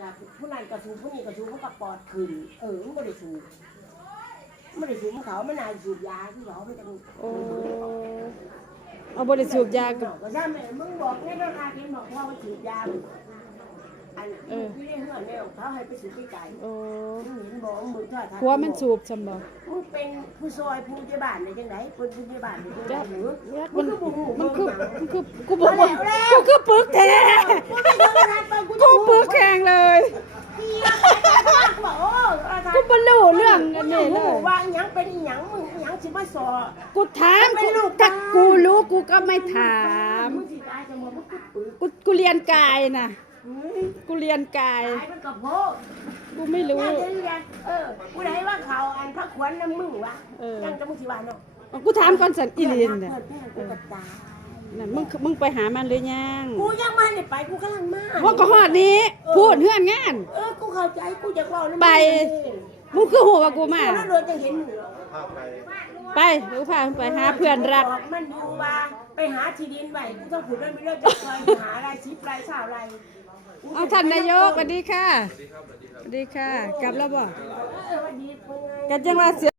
กับผู้นั้นก็สูบผู้นี้ก็สูบมันก็ปอดขึ้น เออมันบ่ได้สูบมันได้สูบมันเขามันนายสูบยาที่หรอมันจะโอ้เอาบ่ได้สูบยากับก็ได้แม่มึงบอกแม่ต้องการเห็นบอกว่ามันสูบยาอันเออที่ได้เหือนแม่เขาให้ไปสูบไกลโอ้ๆมึงเห็นบอกมึงทอดผัวมันสูบซำบ่มึงเป็นผู้ซอยผู้เจ้าบ้านได้จังไดเป็นผู้เจ้าบ้านได้จังไดจักหรือจักมัมันนคือบ่ฮู้มันคือเบิ่งหนังมันคือกูบอกว่ากูคือปึกแท้กูปึกแข็งเลย กูบ่รู้เรื่องอันนี้เลย ว่าอิหยังเป็นอิหยังมึงอิหยังสิมาสอ กูถามเป็นกูลูกถ้ากูรู้กูก็ไม่ถาม มึงสิตายจะหมดมึงคือปึกกูกูเรียนกายนะเฮ้ยกูเรียนกาย ตายมันก็โพดกูไม่รู้น่าจะเรียนเออผู้ใดว่าเขาอันพระขวัญน้ำมึงวะเออ ยังจะมึงสิว่าเนาะเอากูถามก่อนสันอีลินเนี่ยเพื่อนเพื่อนกูก็ตายนั่นมึงมึงไปหามันหรือยังกูยังไม่ได้ ไปกูกำลังมาว่าก็ฮอดนี้ พูดเฮือนงาน เออกูเข้าใจกูจะเว้าน้ำมึงไป มึงคือหัวว่ากูมา กูน่าโดนจะเห็นมึงเหรอไปกูพามึงไปหาเพื่อนรักบอกมันอยู่ว่าไปหาที่ดินไว้กูต้องขุดมันไปเรื่อยจะคอยหาอะไรชิปอะไรสาวอะไรเอาท่านนายกสวัสดีค่ะสวัสดีค่ะ กลับแล้วบ่เออวันดีเป็นไง กันจังว่าเสีย